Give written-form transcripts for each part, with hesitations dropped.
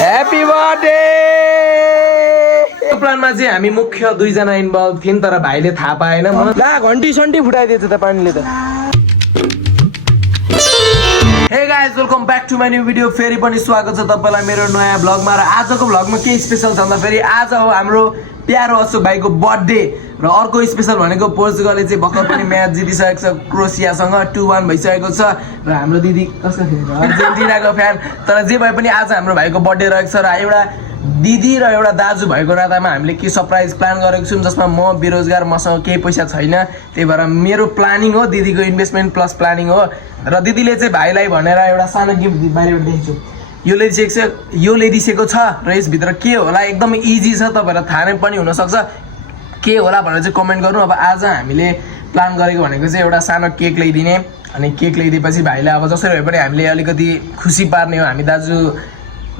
Happy birthday. प्लानमा चाहिँ हामी मुख्य दुईजना इन्भल्भ थियौँ तर भाइले थाहा पाएन। ला घन्टी सन्टी फुटाइदिएछ त पानीले त। Hey guys welcome back to my new video. फेरि पनि स्वागत छ तपाईँलाई मेरो नयाँ भ्लगमा। र आजको भ्लगमा के स्पेसल छ भन्दाखेरि आज हो हाम्रो प्यारो अशोक भाइको बर्थडे। र अर्को स्पेसल भनेको पोर्चुगलले चाहिँ भर्खर पनि म्याच जितिसकेको छ क्रोसियासँग 2-1 भइसकेको छ। र हाम्रो दिदी कसको फ्यान अर्जेन्टिनाको फ्यान। तर जे भए पनि आज हाम्रो भाइको बर्थडे रहेको छ र एउटा दिदी र एउटा दाजु भएको नातामा हामीले के सरप्राइज प्लान गरेको छौँ जसमा म बेरोजगार, मसँग केही पैसा छैन। त्यही भएर मेरो प्लानिङ हो, दिदीको इन्भेस्टमेन्ट प्लस प्लानिङ हो। र दिदीले चाहिँ भाइलाई भनेर एउटा सानो गिफ्ट बाहिरबाट देखेको छु। यो ल्याइदिएको छ र यसभित्र के होला एकदमै इजी छ, तपाईँहरूलाई थाहा नै पनि हुनसक्छ के होला भनेर चाहिँ कमेन्ट गर्नु। अब आज हामीले प्लान गरेको भनेको चाहिँ एउटा सानो केक ल्याइदिने। अनि केक ल्याइदिएपछि भाइलाई अब जसरी भए पनि हामीले अलिकति खुसी पार्ने हो हामी दाजु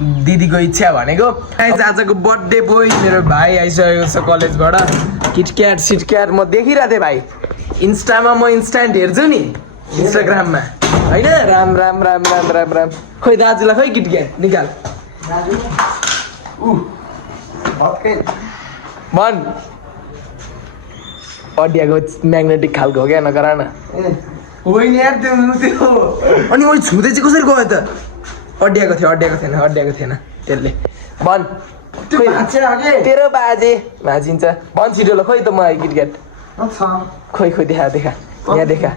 दिदीको इच्छा भनेको। आजको बर्थडे बोय मेरो भाइ आइसकेको छ कलेजबाट। किटक्याट सिटक्याट म देखिरहेको थिएँ भाइ इन्स्टामा, म इन्स्टान्ट हेर्छु नि इन्स्टाग्राममा होइन। राम राम राम राम राम राम। खोइ दाजुलाई खोइ किटक्याट निकाल भन। अडियाको म्याग्नेटिक खालको हो क्या, नगरा न। होइन यार त्यो अनि मैले छुँदै चाहिँ कसरी गयो त? अड्याएको थिएन त्यसले। भन तेरो बाजे भाँचिन्छ भन छिटो ल। खोइ त म किटक्याट खोइ देखा यहाँ देखा।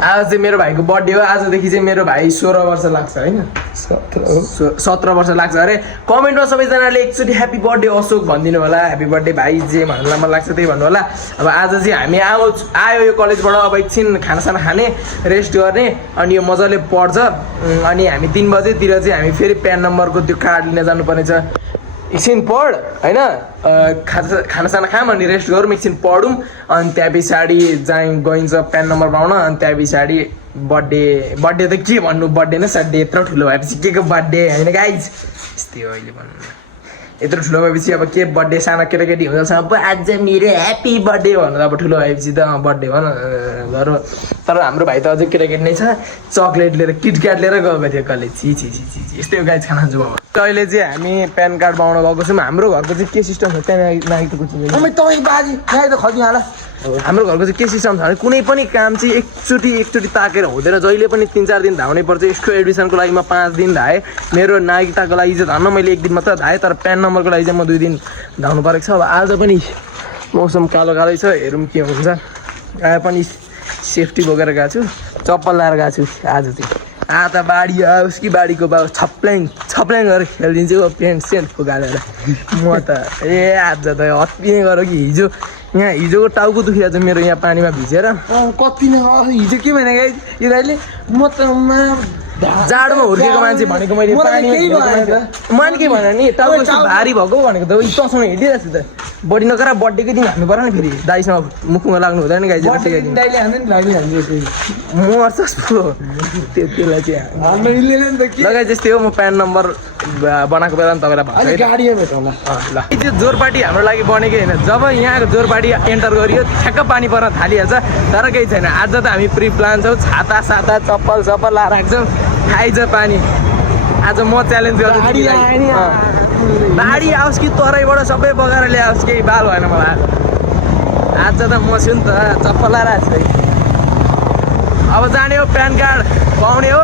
आज चाहिँ मेरो भाइको बर्थडे हो। आजदेखि चाहिँ मेरो भाइ 16 वर्ष लाग्छ होइन, 17 वर्ष लाग्छ अरे। कमेन्टमा सबैजनाले एकचोटि ह्याप्पी बर्थडे अशोक भनिदिनु होला। ह्याप्पी बर्थडे भाइ, जे भन्नुलाई मन लाग्छ त्यही भन्नु होला। अब आज चाहिँ हामी आयो यो कलेजबाट। अब एकछिन खानासाना खाने, रेस्ट गर्ने, अनि यो मजाले पढ्छ। अनि हामी 3 बजेतिर चाहिँ हामी फेरि प्यान नम्बरको त्यो कार्ड लिन जानुपर्ने छ। एकछिन पढ होइन, खानासाना खाऊँ अनि रेस्ट गरौँ, एकछिन पढौँ। अनि त्यहाँ पछाडि गइन्छ प्यान नम्बर पाउन। अनि त्यहाँ पछाडि बर्थडे त के भन्नु, बर्थडे नै सड्डे यत्रो ठुलो भएपछि के को बर्थडे होइन गाइज, यस्तै हो अहिले भन्नु। यत्रो ठुलो भएपछि अब के बर्थडे, सानो केटाकेटी हुन्छ अब आज मेरो ह्याप्पी बर्थडे भन्नु। अब ठुलो भएपछि त बर्थडे भन गरौँ। तर हाम्रो भाइ त अझै केटाकेटी नै छ। चक्लेट लिएर किटक्याट लिएर गएको थियो कलेज। छि यस्तै हो गाइज खाना जो। अहिले चाहिँ हामी प्यान कार्ड बनाउन गएको छौँ। हाम्रो घरको चाहिँ के सिस्टम छ त्यहाँ नागरिकको हाम्रो घरको चाहिँ के सिस्टम छ भने कुनै पनि काम चाहिँ एकचोटि ताकेर हुँदैन। जहिले पनि 3-4 दिन धाउनै पर्छ। यसको एडमिसनको लागि म 5 दिन धाएँ। मेरो नागरिकताको लागि चाहिँ धन्न मैले 1 दिन मात्र धाएँ। तर प्यान नम्बरको लागि चाहिँ म 2 दिन धाउनु परेको छ। अब आज पनि मौसम कालो छ, हेरौँ के हुन्छ। आए पनि सेफ्टी बोकेर गएको छु, चप्पल लाएर गएको छु। आज चाहिँ त बाढी उसकी बाढीको बाउ छप्ल्याङ गरेर खेलिदिन्छु हो, पेन्ट सेन्ट फुकालेर। म त आज त हत्पिने गरौँ कि हिजोको टाउको दुखिरहेको छ मेरो यहाँ पानीमा भिजेर। कति न हिजो के भने यो दाइले म त जाडोमा हुर्केको मान्छे भनेको मैले मैले के भने नि टाउको भारी भएको भनेको त तसँग हिँडिरहेको छु त। बढी नगरा बर्थडेकै दिन हान्नु पर्यो नि फेरि दाइसँग मुखमा लाग्नु हुँदैन गाइज। त्यसलाई चाहिँ लगाइ जस्तै हो। म प्यान नम्बर बनाएको बेला नि तपाईँलाई भन्छु ल। त्यो जोरपाटी हाम्रो लागि बनेकै होइन। जब यहाँको जोरपाटी एन्टर गरियो ठ्याक्क पानी पर्न थालिहाल्छ। तर केही छैन, आज त हामी प्रि प्लान छौँ। छाता चप्पल लाएर राख्छौँ, खाइन्छ पानी। आज म च्यालेन्ज गर्छु बाढी आओस् कि तराईबाट सबै बगाएर ल्याओस्, केही बाल भएन मलाई। आज त म छु नि त, चप्पल लाएर आएको छु। अब जाने हो, प्यान कार्ड पाउने हो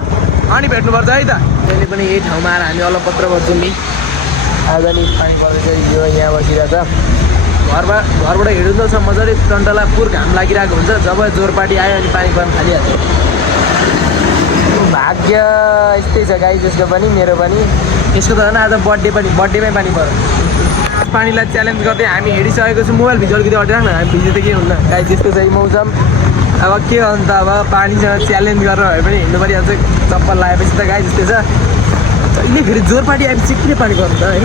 अनि भेट्नुपर्छ है त। अहिले पनि यही ठाउँमा आएर हामी अलपत्र गर्छौँ नि। आज नि पानी पर्दैछ, यो यहाँ बसिरहेछ। घरबाट हिँड्नु छ मजाले, टन्टला पुर घाम लागिरहेको हुन्छ। जब जोरपाटी आयो अनि पानी पर्न थालिहाल्छ। भाग्य यस्तै छ गाई, जसको पनि मेरो पनि। यसको त झन् आज बर्थडेमै पानी पर्यो। पानीलाई च्यालेन्ज गर्दै हामी हिँडिसकेको छौँ। मोबाइल भिजुअल कि अटिराख्न, हामी भिज्यो त के हुन्न गाई। त्यस्तो चाहिँ मौसम अब के अन्त, अब पानीसँग च्यालेन्ज गरेर भए पनि हिँड्नु परिहाल्छ। चप्पल लगाएपछि त गाई त्यस्तै छ। अहिले फेरि जोरपाटी आएपछि किन पानी पर्छ होइन?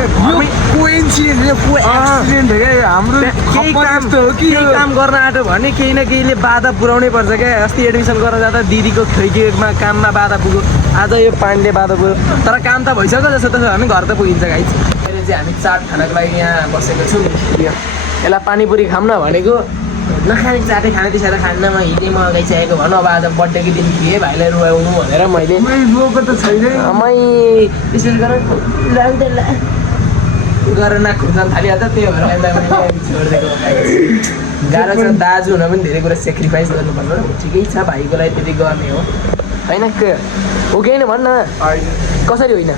केही काम गर्न आँट्यो भने केही न केहीले बाधा पुर्याउनै पर्छ क्या। अस्ति एडमिसन गर्न जाँदा दिदीको खिड्कीमा काममा बाधा पुग्यो, आज यो पानीले बाधा पुग्यो। तर काम त भइसक्यो जस्तो तसो हामी घर त पुगिन्छ गाई। अहिले चाहिँ हामी चाट खानको लागि यहाँ बसेको छौँ। यसलाई पानीपुरी खाऊँ न भनेको नखाने चाटै खाने त्यसरी खान्न म हिँडेँ म गइसकेको भनौँ अब आज बर्थडेको दिन थिएँ भाइलाई रुवाउनु भनेर मैले रोको त छैन मै त्यसरी गरेर नाक खुर्चाउनु थालिहाल्छ त्यही भएर मैले छोडिदिएको गाह्रो छ दाजु हुन पनि धेरै कुरा सेक्रिफाइस गर्नुपर्छ ठिकै छ भाइको लागि त्यति गर्ने हो होइन हो कि होइन भन्न कसरी होइन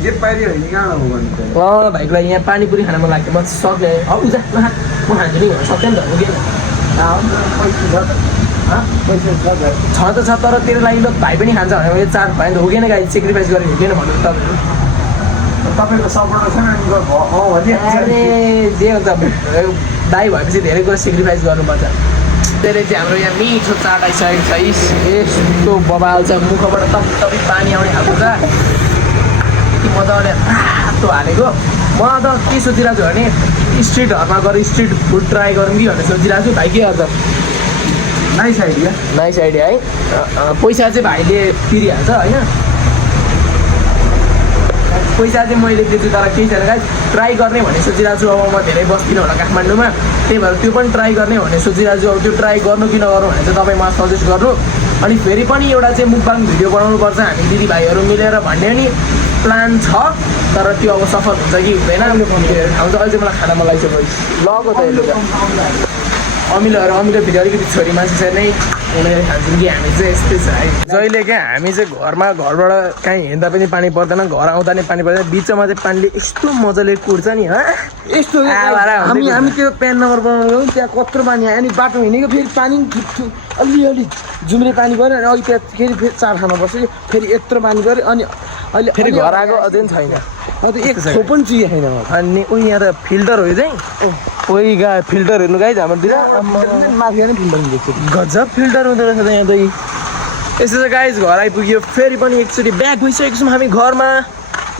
जे पारि होइन कहाँ भाइको लागि यहाँ पानीपुरी खान मन लाग्थ्यो म सक्ने उजा म खान्छु नि सक्दैन त हो कि छ त छ तर तेरो लागि त भाइ पनि खान्छ भने मैले चार भाइ त हो कि गाई सेक्रिफाइस गरेर हिँड्दैन भन्नु तपाईँहरू तपाईँको सपोर्ट छ अरे जे हुन्छ दाइ भएपछि धेरै कुरा सेक्रिफाइस गर्नुपर्छ त्यसले चाहिँ हाम्रो यहाँ मिठो चाट आइसकेको छ यस्तो बबाल छ मुखबाट तपी पानी आउने खालको छ यति मजाले रातो हालेको म त के सोचिरहेको छु भने स्ट्रिटहरूमा गएर स्ट्रिट फुड ट्राई गरौँ कि भनेर सोचिरहेको छु भाइ के गर्छ नाइस आइडिया है पैसा चाहिँ भाइले तिरिहाल्छ होइन पैसा चाहिँ मैले दिन्छु तर केही छैन गाइस ट्राई गर्ने भन्ने सोचिरहेको छु अब म धेरै बस्दिनँ होला काठमाडौँमा त्यही भएर त्यो पनि ट्राई गर्ने भन्ने सोचिरहेको छु अब त्यो ट्राई गर्नु कि नगर्नु भने चाहिँ तपाईँ मलाई सजेस्ट गर्नु अनि फेरि पनि एउटा चाहिँ मुकबाङ भिडियो बनाउनुपर्छ हामी दिदीभाइहरू मिलेर भन्ने नि प्लान छ तर त्यो अब सफल हुन्छ कि हुँदैन ठाउँ चाहिँ अहिले चाहिँ मलाई खाना मन लागिसक्यो लगो त यसले अमिलो फेरि अलिकति छोरी मान्छे नै उनीहरू खान्छौँ कि हामी चाहिँ यस्तै छ है जहिले क्या हामी चाहिँ घरबाट कहीँ हिँड्दा पनि पानी पर्दैन घर आउँदा नि पानी पर्दैन बिचमा चाहिँ पानीले यस्तो मजाले कुर्छ नि यस्तो हामी त्यो प्यान नम्बर बनाउनु गयौँ त्यहाँ कत्रो पानी आयो अनि बाटो हिँडेको फेरि पानी अलिअलि जुम्रे पानी गऱ्यो अनि अघि त्यहाँ फेरि चार खानु पर्छ फेरि यत्रो पानी गऱ्यो अनि अहिले फेरि घर आएको अझै छैन एक छो पनि चुहिएको छैन अनि यहाँ त फिल्टर हो यो चाहिँ फिल्टर हेर्नु गाइज हाम्रोतिर माथि नै फिल्टर देख्छु गजब फिल्टर हुँदो रहेछ त यहाँ त यस्तो चाहिँ गाइज घर आइपुग्यो फेरि पनि एकचोटि ब्याक भइसकेको छौँ हामी घरमा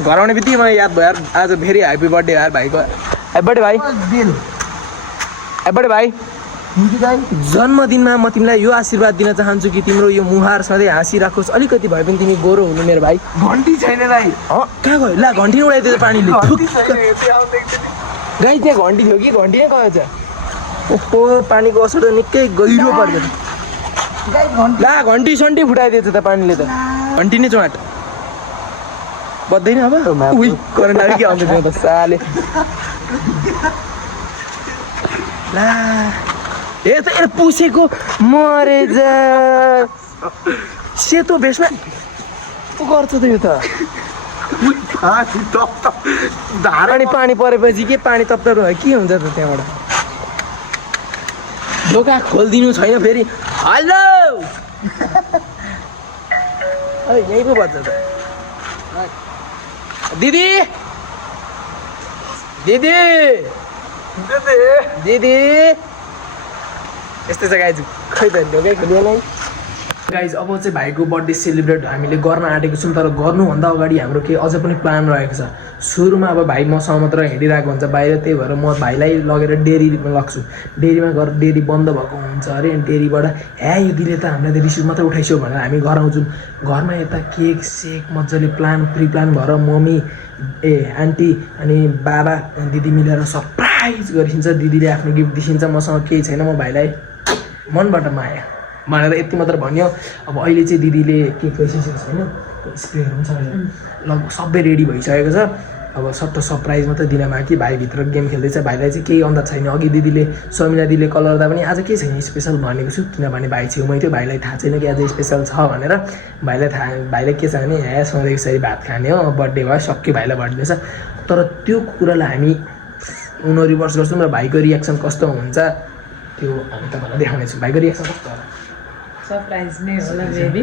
घर आउने बित्तिकै मलाई याद भयो यार आज फेरि ह्याप्पी बर्थडे यार भाइको ह्याप्पी बर्थडे भाइ ह्याप्पी बर्थडे भाइ जन्मदिनमा म तिमीलाई यो आशीर्वाद दिन चाहन्छु कि तिम्रो यो मुहार सधैँ हाँसिराखोस् अलिकति भए पनि तिमी गोरो हुनु मेरो भाइ घन्टी छैन भाइ कहाँ गयो ला घन्टी उडाइदियो पानीले गाई त्यहाँ घन्टी थियो कि घन्टी नै गएछ ओहो पानीको असर त निकै गहिरो पर्छ ला घन्टी सन्टी फुटाइदिएछ त पानीले त घन्टी नै चोट बज्दैन अब उही करेन्ट अलिक आउँछ त्यो त साले ला ए त पुसेको मरेछ सेतो भेषमा पो गर्छ त यो त पानी परेपछि के पानी तप्तर भयो के हुन्छ त त्यहाँबाट ढोका खोलिदिनु छैन फेरि हेलो यहीँ पो बज्छ त दिदी दिदी दिदी यस्तै छ गाइज खै त ढोकै खोलिएन गाइज अब चाहिँ भाइको बर्थडे सेलिब्रेट हामीले गर्न आँटेको छौँ तर गर्नुभन्दा अगाडि हाम्रो केही अझ पनि प्लान रहेको छ सुरुमा अब भाइ मसँग मात्र हिँडिरहेको हुन्छ बाहिर त्यही भएर म भाइलाई लगेर डेरीमा लग्छु डेरीमा गएर डेरी बन्द भएको हुन्छ अरे डेरीबाट यो दिले त हामीलाई त रिसिभ मात्रै उठाइसक्यो भनेर हामी घर आउँछौँ घरमा यता केक सेक मजाले प्रि प्लान भएर मम्मी आन्टी अनि बाबा दिदी मिलेर सरप्राइज गरिन्छ दिदीले आफ्नो गिफ्ट दिइन्छ मसँग केही छैन म भाइलाई मनबाट माया भनेर यति मात्र भन्यो अब अहिले चाहिँ दिदीले केक भइसकेको छैन स्प्रेहरू पनि छ लगभग सबै रेडी भइसकेको छ अब सट्ट सरप्राइज मात्रै दिन बाँकी भाइभित्र गेम खेल्दैछ भाइलाई चाहिँ केही अन्दाज छैन अघि दिदीले समिना दिदीले कल गर्दा पनि आज के छैन स्पेसल भनेको छु किनभने भाइ छेउमै थियो भाइलाई थाहा छैन कि आज स्पेसल छ भनेर भाइलाई के छ भने सधैँ यसरी भात खाने हो बर्थडे भयो सक्यो भाइलाई बर्थडे छ तर त्यो कुरालाई हामी रिभर्स गर्छौँ र भाइको रियाक्सन कस्तो हुन्छ त्यो हामी तपाईँलाई देखाउनेछौँ भाइको रियाक्सन कस्तो होला सरप्राइज नै होला बेबी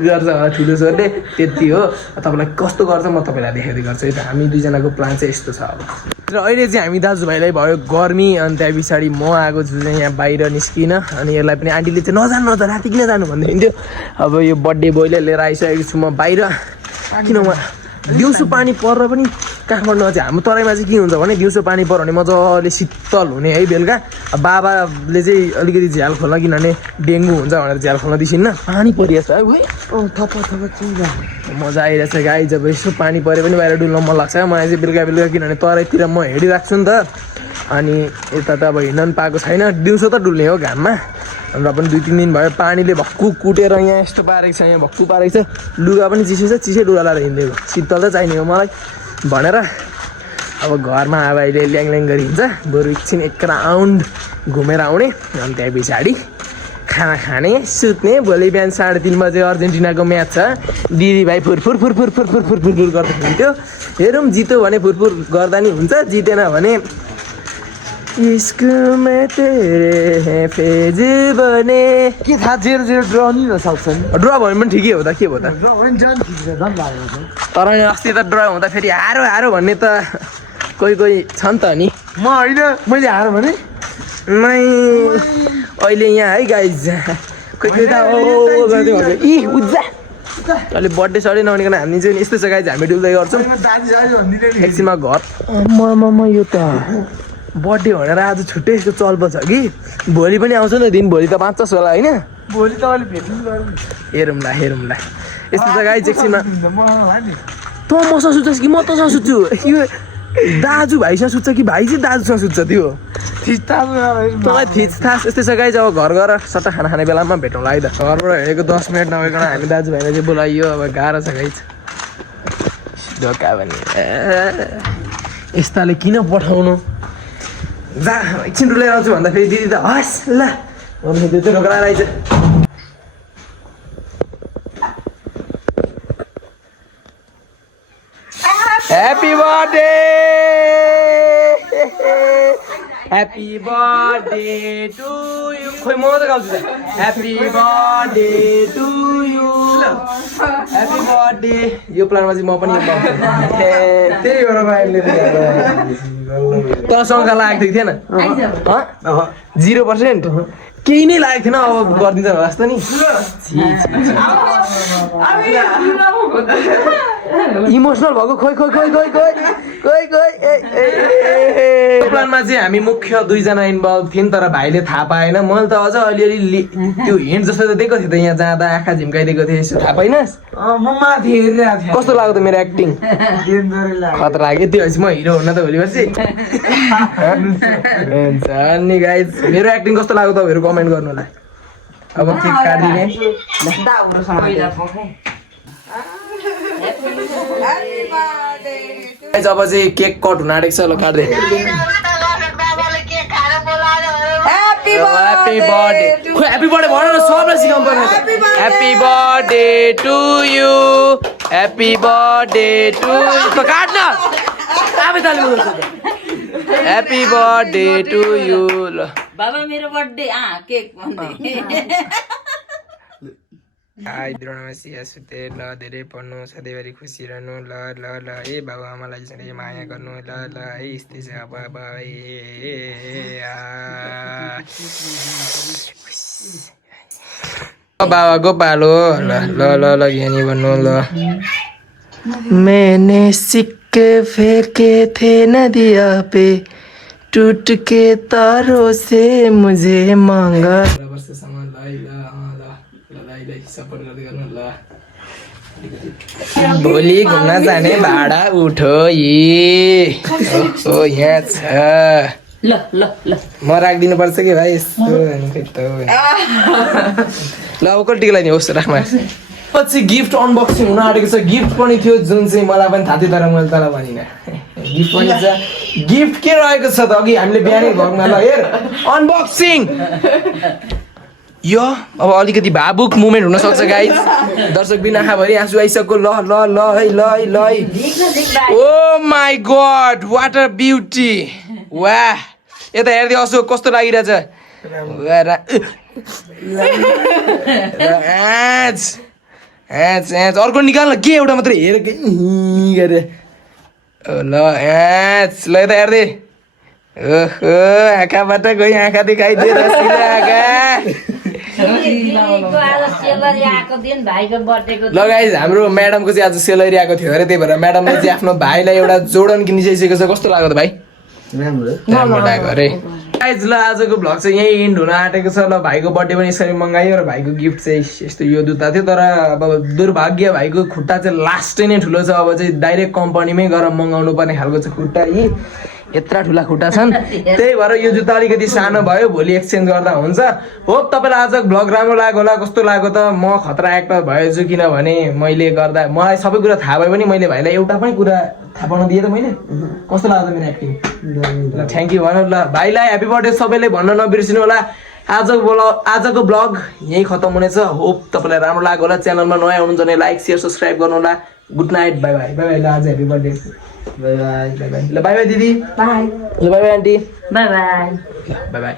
गर्छ होला ठुलो छोरले त्यति हो तपाईँलाई कस्तो गर्छ म तपाईँलाई देखाइदिए गर्छु है त हामी दुईजनाको प्लान चाहिँ यस्तो छ अब र अहिले चाहिँ हामी दाजुभाइलाई भयो गर्मी अनि त्यहाँ पछाडि म आएको छु चाहिँ यहाँ बाहिर निस्किन अनि यसलाई पनि आन्टीले चाहिँ नजानु राति किन जानु भन्दै हिँड्थ्यो अब यो बर्थडे बोयले लिएर आइसकेको छु म बाहिर किन दिउँसो पानी परेर पनि काठमाडौँमा चाहिँ हाम्रो तराईमा चाहिँ के हुन्छ भने दिउँसो पानी पऱ्यो भने मजाले शीतल हुने है बेलुका बाबाले चाहिँ अलिकति झ्याल खोल्न किनभने डेङ्गु हुन्छ भनेर झ्याल खोल्न दिसिन्न पानी परिरहेछ है मजा आइरहेछ गाई जब यसो पानी पऱ्यो पनि बाहिर डुल्न मन लाग्छ मलाई चाहिँ बेलुका किनभने तराईतिर म हिँडिरहेको छु नि त अनि यता त अब हिँड्न पाएको छैन दिउँसो त डुल्ने हो घाममा र पनि 2-3 दिन भयो पानीले भक्कु कुटेर यहाँ यस्तो पारेको छ यहाँ भक्कु पारेको छ लुगा पनि चिसो छ चिसै लुगा लाएर हिँडेको शीतल त चाहिने हो मलाई भनेर अब घरमा अब अहिले ल्याङ गरी हिँड्छ बरु एकछिन एक राउन्ड घुमेर आउने अनि त्यहाँ पछाडि खाना खाने सुत्ने भोलि बिहान 3:30 बजे अर्जेन्टिनाको म्याच छ दिदीभाइ फुरफुर गर्दै हुन्थ्यो हेरौँ जित्यो भने फुरफुर गर्दा नि हुन्छ जितेन भने इस्क में तेरे हैं फेज बने के थाहा 0-0 ड्र नि हुनसक्छ नि ड्र भयो भने पनि ठिकै हो त के हो त ड्र भने झन् ठिक छ झन् लाग्यो तर नि अस्ति त ड्र हुँदा फेरि हारो भन्ने त कोही छन् त नि म होइन मैले हार भने अहिले यहाँ है गाइज कोही त इ उज्जा अहिले बर्थडे सडे नभनिकन हामी चाहिँ यस्तो छ गाइज हामी डुल्दै गर्छौँ एकछिनमा घर म यो त बर्थडे भनेर आज छुट्टै यस्तो चल्प छ कि भोलि पनि आउँछ नि दिन भोलि त बाँच्छस् होला होइन भोलि तपाईँले भेट्नु हेरौँला यस्तो छ गाइज एकछिनमा त मसँग सुत्छस् कि म तसँग सुत्छु यो दाजुभाइसँग सुत्छ कि भाइ चाहिँ दाजुसँग सुत्छ त्यो तँलाई थिचथास यस्तै छ गाइज अब घर गएर सट्टा खाना खाने बेलामा भेटौँला है त घरबाट हिँडेको 10 मिनट नभइकन हामी दाजुभाइलाई चाहिँ बोलाइयो अब गाह्रो छ गाइज ढोका भने यस्ताले किन पठाउनु जा एकछिन डुलेर आउँछु भन्दा फेरि दिदी त हस् ल त्यो चाहिँ ढोका लगाएर आइज ह्याप्पी बर्थडे टु यु खोइ म त गाउँछु त happy birthday to you happy birthday यो प्लानमा चाहिँ म पनि त्यही हो र भाइले तर शङ्का लागेको थिएन 0% केही नै लागेको थिएन अब गरिदिन्छ जस्तो नि इमोसनल भएको खोइ प्लानमा चाहिँ हामी मुख्य 2 जना इन्भल्भ थियौँ तर भाइले थाहा पाएन मैले त अझ अलिअलि त्यो हिन्ट जस्तो त दिएको थिएँ त यहाँ जाँदा आँखा झिम्काइदिएको थिएँ यसो थाहा पाइनस् म माथि हेरिरहेको थिएँ कस्तो लाग्यो त मेरो एक्टिङ खतरा लाग्यो त्यो भएपछि म हिरो हुन त भोलि पर्सि हुन्छ अनि गाइज मेरो एक्टिङ कस्तो लाग्यो तपाईँहरू कमेन्ट गर्नु होला अब केक काटिदिने अब चाहिँ केक कट हुन आँटेको छ ल काट्दै ह्याप्पी बर्थडे खोइ ह्याप्पी बर्थडे भन न सबलाई सिकाउनु पर्ने त happy birthday to you happy birthday to त काट्न आफै ताली बजाउँछ ह्याप्पी बर्थडे टु यु ल बाबा मेरो बर्थडे केक भन्दै हाई द्रोणमासी सुते ल धेरै पढ्नु सधैँभरि खुसी रहनु ल ल ल ए बाबु आमालाई चाहिँ माया गर्नु ल ल है यस्तै छ अब बाबाको पालो ल ल ल ल ज्ञानी भन्नु ल मैंने सिक्के फेंके थे नदिया पे टूट के तारों से मुझे मांगा भोलि घुम्न जाने भाडा उठो यहाँ छ ल ल ल म राखिदिनु पर्छ कि भाइ यस्तो ल अब कतिको लागि होस् राख्नु पछि गिफ्ट अनबक्सिङ हुन आँटेको छ गिफ्ट पनि थियो जुन चाहिँ मलाई पनि थाहा थियो तर मैले तँलाई भनिनँ गिफ्ट पनि छ गिफ्ट के रहेको छ त अघि हामीले बिहानै घरमा ल हेर अनबक्सिङ यो अब अलिकति भावुक मुमेन्ट हुनसक्छ गाइज दर्शक बिना आँखाभरि आँसु आइसक्यो ल ल ल है ल है ल है oh my god what a beauty वाह यता हेर्दै अशोक कस्तो लागिरहेछ अर्को निकाल्न के एउटा मात्रै हेर गरे ल ल यता हेर्दै ओहो आँखाबाट गई आँखा देखाइदिएर ल गाइज हाम्रो म्याडमको चाहिँ आज सेलरी आएको थियो अरे त्यही भएर म्याडमले चाहिँ आफ्नो भाइलाई एउटा जोडन किनिसकेको छ कस्तो लाग्यो त भाइ राम्रो लाग्यो अरे गाइज ल आजको भ्लग चाहिँ यहीँ इन्ड हुन आँटेको छ ल भाइको बर्थडे पनि यसरी मगायो र भाइको गिफ्ट चाहिँ यस्तो यो जुत्ता थियो तर अब दुर्भाग्य भाइको खुट्टा चाहिँ लास्टै नै ठुलो छ अब चाहिँ डाइरेक्ट कम्पनीमै गएर मगाउनु पर्ने खालको चाहिँ खुट्टा यी यत्रा ठुला खुट्टा छन् त्यही भएर यो जुत्ता अलिकति सानो भयो भोलि एक्सचेन्ज गर्दा हुन्छ होप तपाईँलाई आज भ्लग राम्रो लाग्यो होला कस्तो लाग्यो त म खतरा एक्टर भएछु किनभने मैले गर्दा मलाई सबै कुरा थाहा भयो पनि मैले भाइलाई एउटा पनि कुरा थाहा पाउन दिएँ त मैले कस्तो लाग्यो त मेरो एक्टिङ ल थ्याङ्क यू भन्नु ल भाइलाई ह्याप्पी बर्थडे सबैले भन्न नबिर्सिनु होला आजको ब्लग यहीँ खतम हुनेछ होप तपाईँलाई राम्रो लाग्यो होला च्यानलमा नयाँ हुनुहुन्छ भने लाइक सेयर सब्सक्राइब गर्नु होला good night by by by by ल आज ह्याप्पी बर्थडे बाई बाई ल बाई बाई दिदी बाई ल by by aunty by by by by